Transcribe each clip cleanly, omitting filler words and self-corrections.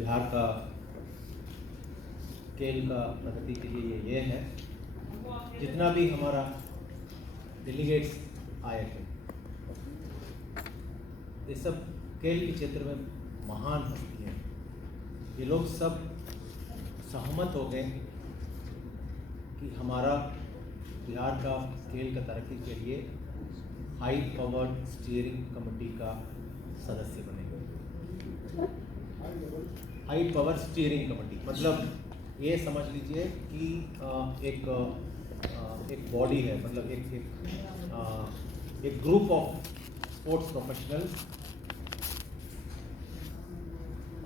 बिहार का खेल का प्रगति के लिए ये है, जितना भी हमारा डेलीगेट्स आए थे, ये सब खेल के क्षेत्र में महान हस्ती हैं। ये लोग सब सहमत हो गए कि हमारा बिहार का खेल का तरक्की के लिए हाई पावर्ड स्टीयरिंग कमेटी का सदस्य बनेंगे। हाई पावर स्टीयरिंग कमेटी मतलब ये समझ लीजिए कि एक बॉडी है, मतलब एक ग्रुप ऑफ स्पोर्ट्स प्रोफेशनल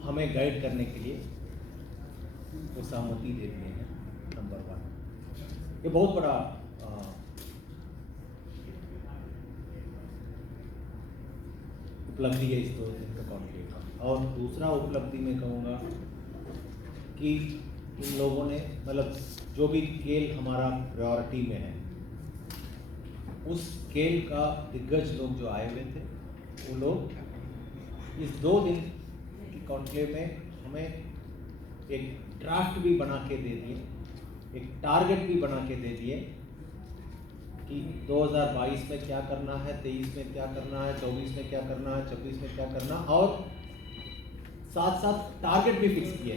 हमें गाइड करने के लिए वो सहमति दे दिए हैं। नंबर 1, ये बहुत बड़ा उपलब्धि है इस दो दिन का कॉन्क्लेव का। और दूसरा उपलब्धि मैं कहूँगा कि इन लोगों ने, मतलब जो भी खेल हमारा प्रायोरिटी में है, उस खेल का दिग्गज लोग जो आए हुए थे, वो लोग इस 2 दिन की कॉन्क्लेव में हमें एक ड्राफ्ट भी बना के दे दिए, एक टारगेट भी बना के दे दिए कि 2022 में क्या करना है, 23 में क्या करना है, 24 में क्या करना है, 26 में क्या करना, और साथ साथ टारगेट भी फिक्स किए।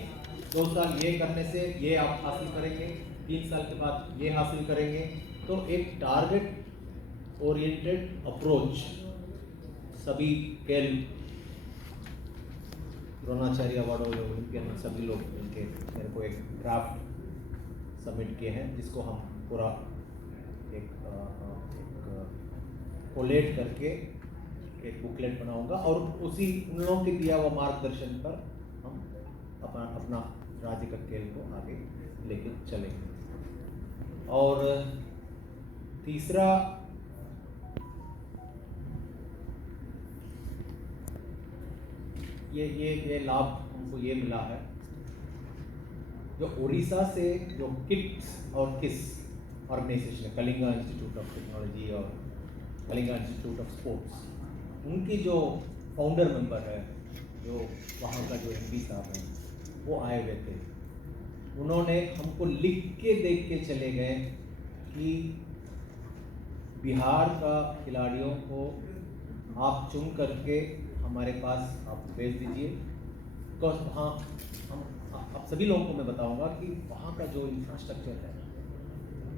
2 साल ये करने से ये आप हासिल करेंगे, 3 साल के बाद ये हासिल करेंगे। तो एक टारगेट ओरिएंटेड अप्रोच सभी खेल द्रोणाचार्य अवार्ड और ओलंपियन सभी लोग मिलके मेरे को एक ड्राफ्ट सबमिट किए हैं, जिसको हम पूरा एक कोलेट करके एक बुकलेट बनाऊंगा, और उसी उन लोगों के दिया हुआ मार्गदर्शन पर हम अपना राज्य का खेल को आगे लेके चलेंगे। और तीसरा, ये लाभ हमको ये मिला है, जो उड़ीसा से जो किट्स और किस ऑर्गेनाइजेशन है, कलिंगा इंस्टीट्यूट ऑफ टेक्नोलॉजी और कलिंगा इंस्टीट्यूट ऑफ स्पोर्ट्स, उनकी जो फाउंडर मेंबर है, जो वहाँ का जो एमपी साहब हैं, वो आए हुए थे। उन्होंने हमको लिख के देख के चले गए कि बिहार का खिलाड़ियों को आप चुन करके हमारे पास आप भेज दीजिए। तो वहाँ हम आप सभी लोगों को मैं बताऊंगा कि वहाँ का जो इंफ्रास्ट्रक्चर है,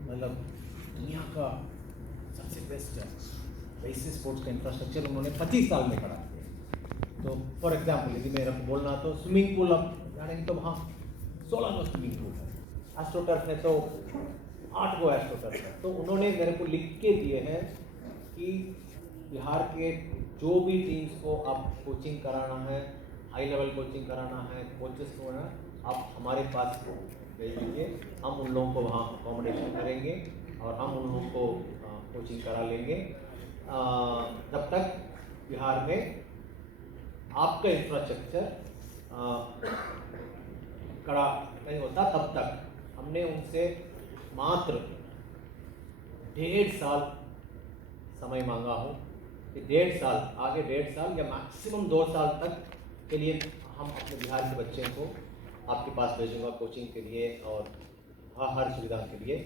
मतलब दुनिया का सबसे बेस्ट है, वैसे स्पोर्ट्स का इंफ्रास्ट्रक्चर उन्होंने 25 साल में खड़ा किया। तो फॉर एग्जाम्पल यदि मेरे को बोलना तो स्विमिंग पूल आप जानेंगे तो वहाँ 16 गो स्विमिंग पूल है, एस्ट्रोटर्फ है तो 8 गो एस्ट्रोटर्फ है। तो उन्होंने मेरे को लिख के दिए हैं कि बिहार के जो भी टीम्स को आप कोचिंग कराना है, हाई लेवल कोचिंग कराना है, कोचेस को है, आप हमारे पास भेज दीजिए, हम उन लोगों को वहाँ अकोमोडेशन करेंगे और हम उन लोगों को कोचिंग करा लेंगे। जब तक बिहार में आपका इंफ्रास्ट्रक्चर कड़ा नहीं होता, तब तक हमने उनसे मात्र 1.5 साल समय मांगा हो कि 1.5 साल, आगे 1.5 साल या मैक्सिमम 2 साल तक के लिए हम अपने बिहार के बच्चे को आपके पास भेजूंगा कोचिंग के लिए और हर सुविधा के लिए।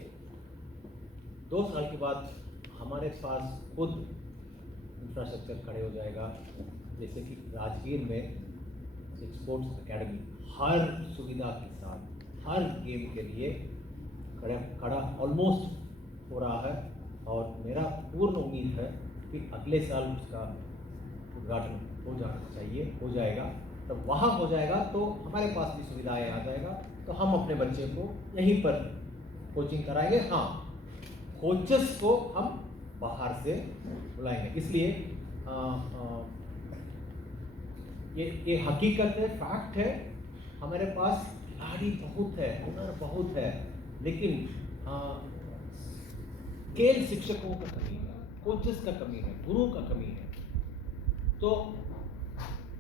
2 साल के बाद हमारे पास खुद इंफ्रास्ट्रक्चर खड़े हो जाएगा, जैसे कि राजगीर में एक स्पोर्ट्स एकेडमी हर सुविधा के साथ हर गेम के लिए खड़ा ऑलमोस्ट हो रहा है, और मेरा पूर्ण उम्मीद है कि अगले साल उसका उद्घाटन हो जाना चाहिए, हो जाएगा। तो वहाँ हो जाएगा तो हमारे पास भी सुविधाएं आ जाएगा, तो हम अपने बच्चे को यहीं पर कोचिंग कराएंगे। हाँ, कोचेस को हम बाहर से बुलाएंगे। इसलिए ये हकीकत है, फैक्ट है, हमारे पास खिलाड़ी बहुत है, हुनर बहुत है, लेकिन खेल शिक्षकों का कमी है, कोचेस का कमी है, गुरु का कमी है। तो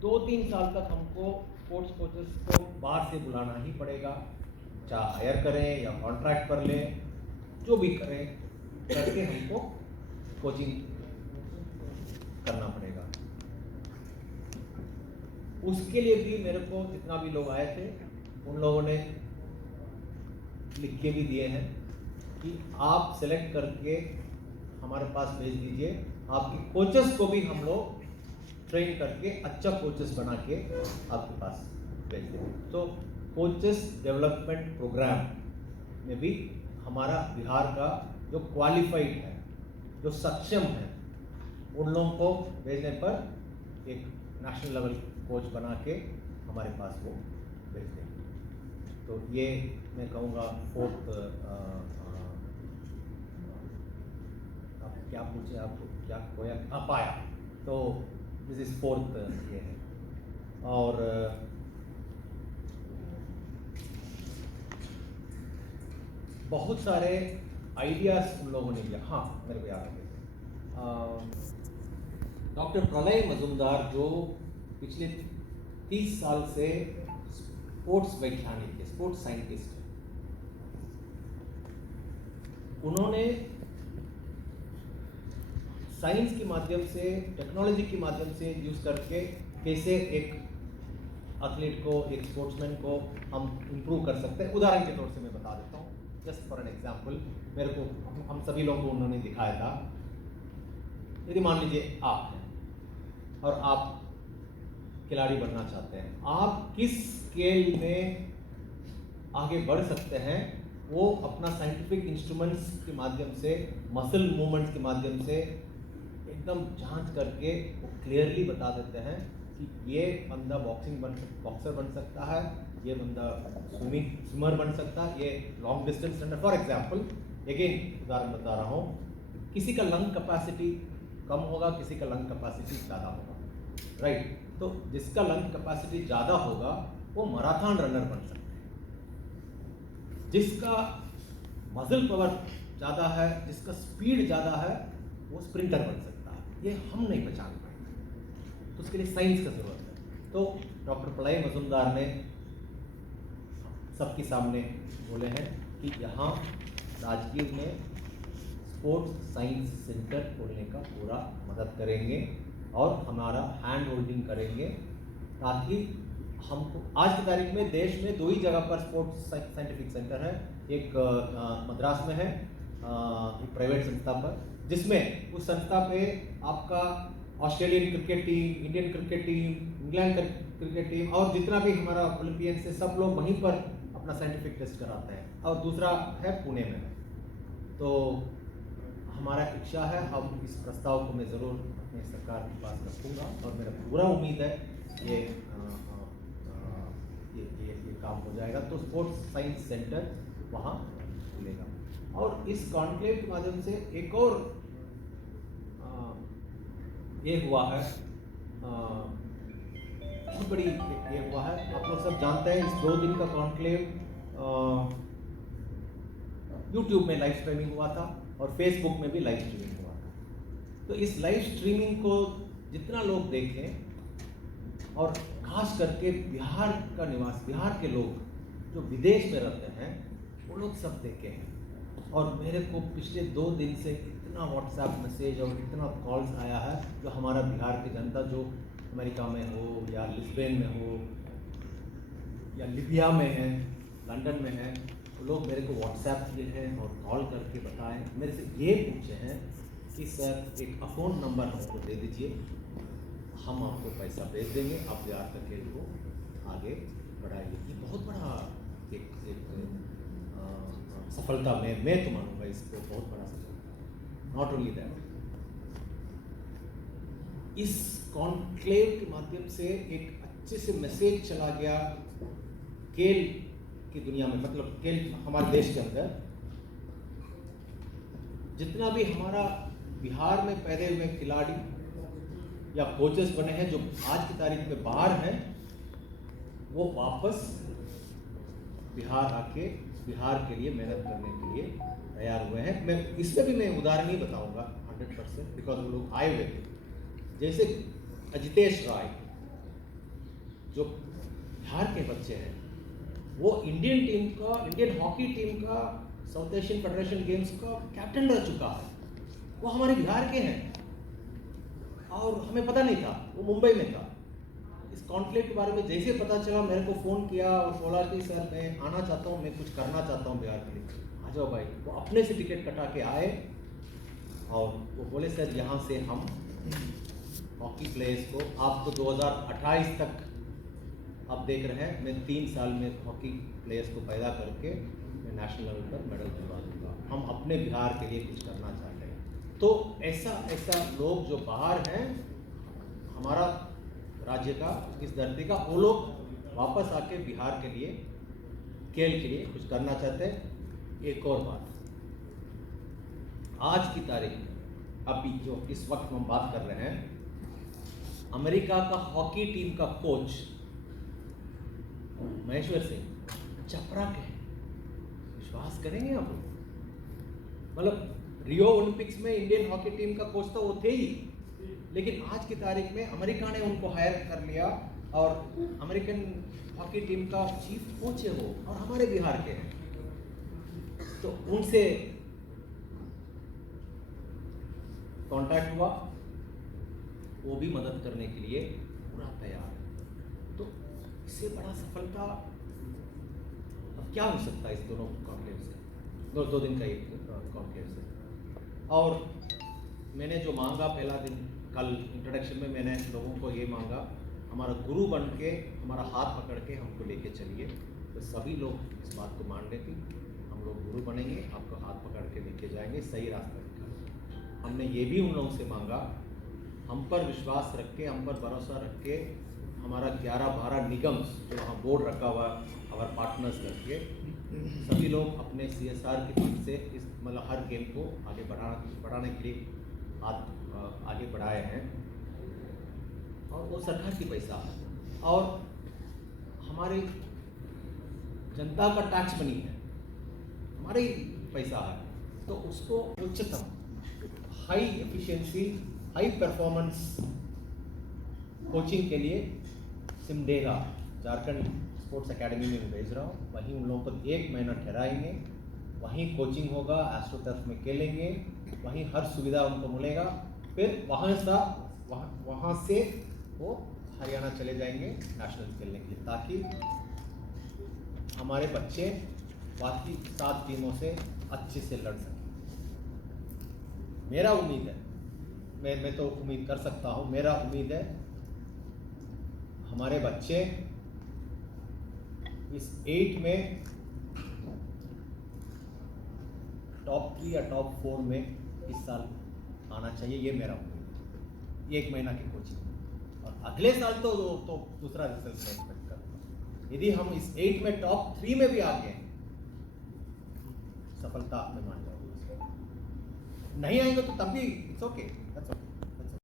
2-3 साल तक हमको स्पोर्ट्स कोचेस को बाहर से बुलाना ही पड़ेगा, चाहे हायर करें या कॉन्ट्रैक्ट पर लें, जो भी करें करके हमको कोचिंग करना पड़ेगा। उसके लिए भी मेरे को जितना भी लोग आए थे उन लोगों ने लिख के भी दिए हैं कि आप सेलेक्ट करके हमारे पास भेज दीजिए, आपकी कोचेस को भी हम लोग ट्रेन करके अच्छा कोचेस बना के आपके पास भेज देंगे। तो कोचेस डेवलपमेंट प्रोग्राम में भी हमारा बिहार का जो क्वालिफाइड है, जो सक्षम है, उन लोगों को भेजने पर एक नेशनल लेवल कोच बना के हमारे पास वो भेज देंगे। तो ये मैं कहूँगा फोर्थ, आप क्या पूछे, आपको क्या खोया पाया, तो दिस इज फोर्थ ये है। और बहुत सारे आइडियाज उन लोगों ने दिया। हाँ, मेरे को याद है डॉक्टर प्रलय मजुमदार जो पिछले 30 साल से स्पोर्ट्स वैज्ञानिक है, स्पोर्ट्स साइंटिस्ट है, उन्होंने साइंस के माध्यम से, टेक्नोलॉजी के माध्यम से यूज करके कैसे एक एथलीट को, एक स्पोर्ट्समैन को हम इम्प्रूव कर सकते हैं। उदाहरण के तौर से मैं बता देता हूँ, जस्ट फॉर एन एग्जाम्पल। मेरे को, हम सभी लोगों को उन्होंने दिखाया था, यदि मान लीजिए आप हैं और आप खिलाड़ी बनना चाहते हैं, आप किस स्केल में आगे बढ़ सकते हैं, वो अपना साइंटिफिक इंस्ट्रूमेंट्स के माध्यम से, मसल मूवमेंट्स के माध्यम से एकदम जांच करके वो क्लियरली बता देते हैं कि ये बंदा बॉक्सर बन सकता है, ये बंदा स्विमर बन सकता है, ये long distance runner. For example, again उदाहरण बता रहा हूँ, किसी का लंग कैपेसिटी कम होगा, किसी का लंग कैपेसिटी ज़्यादा होगा, राइट? तो जिसका लंग कैपेसिटी ज़्यादा होगा वो मैराथन रनर बन सकता है, जिसका मसल पावर ज़्यादा है, जिसका स्पीड ज़्यादा है, वो स्प्रिंटर बन सकता है। ये हम नहीं पहचान पाएंगे, तो उसके लिए साइंस का ज़रूरत है। तो डॉक्टर प्रलय मजुमदार ने सबके सामने बोले हैं कि यहाँ राजगीर में स्पोर्ट्स साइंस सेंटर खोलने का पूरा मदद करेंगे और हमारा हैंड होल्डिंग करेंगे, ताकि हमको, आज की तारीख में देश में 2 ही जगह पर स्पोर्ट्स साइंटिफिक सेंटर है। एक मद्रास में है, एक प्राइवेट संस्था पर, जिसमें उस संस्था पे आपका Australian cricket team, Indian cricket team, England cricket team और जितना भी हमारा ओलंपियंस है, सब लोग वहीं पर अपना साइंटिफिक टेस्ट कराते हैं। और दूसरा है पुणे में। तो हमारा इच्छा है, हम इस प्रस्ताव को मैं ज़रूर अपने सरकार के पास रखूँगा और मेरा पूरा उम्मीद है ये काम हो जाएगा। तो स्पोर्ट्स साइंस सेंटर वहाँ खुलेगा। और इस कॉन्क्लेव के माध्यम से एक और ये हुआ है, बहुत बड़ी ये हुआ है। आप लोग सब जानते हैं, इस 2 दिन का कॉन्क्लेव यूट्यूब में लाइव स्ट्रीमिंग हुआ था और फेसबुक में भी लाइव स्ट्रीमिंग हुआ था। तो इस लाइव स्ट्रीमिंग को जितना लोग देखें, और खास करके बिहार का निवास, बिहार के लोग जो विदेश में रहते हैं, वो लोग सब देखे हैं। और मेरे को पिछले 2 दिन से इतना व्हाट्सएप मैसेज और इतना कॉल्स आया है, जो हमारा बिहार की जनता जो अमेरिका में हो या लिस्बेन में हो या लिबिया में है, लंदन में है, तो लोग मेरे को व्हाट्सएप किए हैं और कॉल करके बताएं, मेरे से ये पूछे हैं कि सर एक अकाउंट नंबर हमको दे दीजिए, हम आपको पैसा भेज देंगे, आप बिहार का खेल को आगे बढ़ाइए। ये बहुत बड़ा एक सफलता मैं तो मानूंगा इसको, बहुत बड़ा सफलता। नॉट ओनली दैट, इस कॉन्क्लेव के माध्यम से एक अच्छे से मैसेज चला गया खेल की दुनिया में, मतलब खेल हमारे देश के अंदर जितना भी हमारा बिहार में पैदा हुए खिलाड़ी या कोचेस बने हैं जो आज की तारीख में बाहर हैं, वो वापस बिहार आके बिहार के लिए मेहनत करने के लिए तैयार हुए हैं। मैं इसमें भी मैं उदाहरण नहीं बताऊंगा 100%, बिकॉज वो लोग आए हुए थे। जैसे अजितेश राय जो बिहार के बच्चे हैं, वो इंडियन टीम का, इंडियन हॉकी टीम का साउथ एशियन फेडरेशन गेम्स का कैप्टन रह चुका है। वो हमारे बिहार के हैं और हमें पता नहीं था, वो मुंबई में था। इस कॉन्क्लेव के बारे में जैसे पता चला मेरे को फ़ोन किया और बोला कि सर मैं आना चाहता हूँ, मैं कुछ करना चाहता हूँ बिहार के लिए। आ जाओ भाई। वो अपने से टिकट कटा के आए और वो बोले सर यहाँ से हम हॉकी प्लेयर्स को आपको 2028 तक आप देख रहे हैं, मैं 3 साल में हॉकी प्लेयर्स को पैदा करके मैं नेशनल लेवल पर मेडल दिलवा दूँगा। हम अपने बिहार के लिए कुछ करना चाहते हैं। तो ऐसा लोग जो बाहर हैं, हमारा राज्य का, इस धरती का, वो लोग वापस आके बिहार के लिए, खेल के लिए कुछ करना चाहते हैं। एक और बात, आज की तारीख में अभी जो इस वक्त हम बात कर रहे हैं, अमेरिका का हॉकी टीम का कोच महेश्वर सिंह चपरा के हैं। विश्वास करेंगे आप? मतलब रियो ओलंपिक्स में इंडियन हॉकी टीम का कोच तो वो थे ही, लेकिन आज की तारीख में अमेरिका ने उनको हायर कर लिया और अमेरिकन हॉकी टीम का चीफ कोच है वो, और हमारे बिहार के हैं। तो उनसे कांटेक्ट हुआ, वो भी मदद करने के लिए पूरा तैयार है। तो इससे बड़ा सफलता अब क्या हो सकता है इस दोनों कॉन्क्लेव से, दो दिन का एक कॉन्क्लेव से। और मैंने जो मांगा पहला दिन, कल इंट्रोडक्शन में मैंने लोगों को ये मांगा, हमारा गुरु बन के, हमारा हाथ पकड़ के हमको लेके चलिए। तो सभी लोग इस बात को मान लेते, हम लोग गुरु बनेंगे, आपको हाथ पकड़ के लेके जाएंगे, सही रास्ता दिखाएंगे। हमने ये भी उन लोगों से मांगा, हम पर विश्वास रख के, हम पर भरोसा रख के, हमारा 11-12 निगम जो वहाँ बोर्ड रखा हुआ, हमारे पार्टनर्स करके, सभी लोग अपने CSR की फंड से इस मतलब हर गेम को आगे बढ़ाने के लिए हाथ आगे बढ़ाए हैं। और वो सरकार की पैसा है और हमारे जनता का टैक्स मनी है, हमारे ही पैसा है। तो उसको उच्चतम high efficiency, high performance coaching के लिए सिमडेगा झारखंड स्पोर्ट्स एकेडमी में भेज रहा हूँ। वहीं उन लोगों को 1 महीना ठहराएंगे, वहीं कोचिंग होगा, एस्ट्रोटर्फ में खेलेंगे, वहीं हर सुविधा उनको मिलेगा। फिर वहाँ से वो हरियाणा चले जाएंगे नेशनल खेलने के लिए, ताकि हमारे बच्चे बाकी 7 टीमों से अच्छे से लड़ सकें। मेरा उम्मीद है, मैं तो उम्मीद कर सकता हूँ, मेरा उम्मीद है हमारे बच्चे इस 8 में टॉप 3 या टॉप 4 में इस साल आना चाहिए, ये मेरा उम्मीद है। 1 महीना की कोचिंग, और अगले साल तो दूसरा रिजल्ट एक्सपेक्ट करूँगा। यदि हम इस 8 में टॉप 3 में भी आ गए, सफलता में मान जाओगे। नहीं आएंगे तो तब भी इट्स ओके, दैट्स ओके।